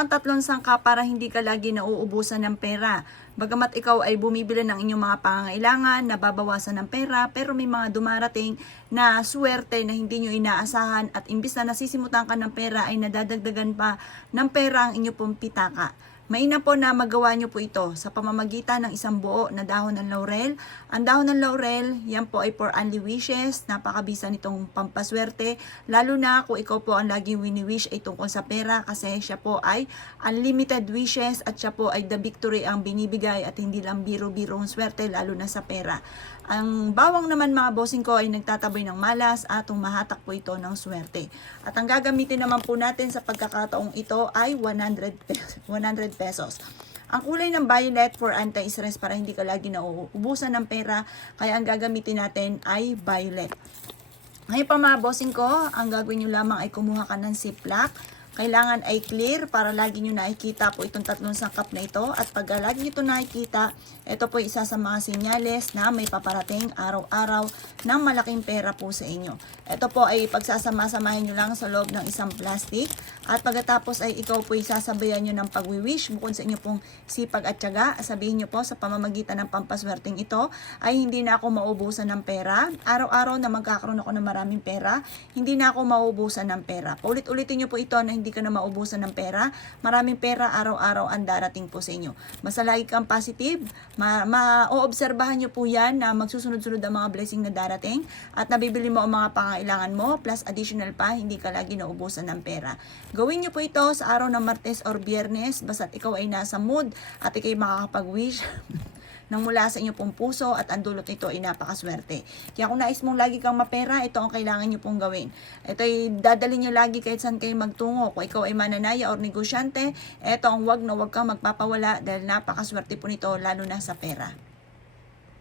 ang tatlong sangka para hindi ka lagi nauubusan ng pera. Bagamat ikaw ay bumibili ng inyong mga pangangailangan, nababawasan ng pera, pero may mga dumarating na swerte na hindi nyo inaasahan at imbis na nasisimutan ka ng pera ay nadadagdagan pa ng pera ang inyong pong pitaka. Mainam po na magawa nyo po ito sa pamamagitan ng isang buo na dahon ng laurel. Ang dahon ng laurel, yan po ay for only wishes. Napakabisa nitong pampaswerte. Lalo na kung ikaw po ang laging wini-wish ay tungkol sa pera kasi siya po ay unlimited wishes at siya po ay the victory ang binibigay at hindi lang biro-birong swerte lalo na sa pera. Ang bawang naman mga bossing ko ay nagtataboy ng malas at humahatak po ito ng swerte. At ang gagamitin naman po natin sa pagkakataong ito ay 100 pesos. Ang kulay ng violet for anti-stress para hindi ka lagi nauubusan ng pera. Kaya ang gagamitin natin ay violet. Ngayon pa mga bossing ko, ang gagawin nyo lamang ay kumuha ka ng ziplock. Kailangan ay clear para lagi nyo nakikita po itong tatlong sangkap na ito. At pag lagi nyo ito nakikita, ito po isa sa mga senyales na may paparating araw-araw ng malaking pera po sa inyo. Ito po ay pagsasama-samahin nyo lang sa loob ng isang plastic. At pagkatapos ay ikaw po isasabayan nyo ng pagwiwish bukod sa inyo pong sipag at tiyaga. Sabihin nyo po sa pamamagitan ng pampaswerteng ito ay hindi na ako maubusan ng pera. Araw-araw na magkakaroon ako ng maraming pera, hindi na ako maubusan ng pera. Paulit-ulitin nyo po ito na hindi ka na maubusan ng pera. Maraming pera araw-araw ang darating po sa inyo. Basta lagi kang positive, ma-oobserbahan nyo po yan na magsusunod-sunod ang mga blessing na darating at nabibili mo ang mga pangailangan mo plus additional pa, hindi ka lagi naubusan ng pera. Gawin nyo po ito sa araw ng Martes or Biyernes basta't ikaw ay nasa mood at ikay makakapag-wish nang mula sa inyo pong puso at ang dulot nito ay napakaswerte. Kaya kung nais mong lagi kang mapera, ito ang kailangan nyo pong gawin. Ito ay dadalhin nyo lagi kahit saan kayo magtungo. Kung ikaw ay mananaya or negosyante, ito ang wag na wag kang magpapawala dahil napakaswerte po nito lalo na sa pera.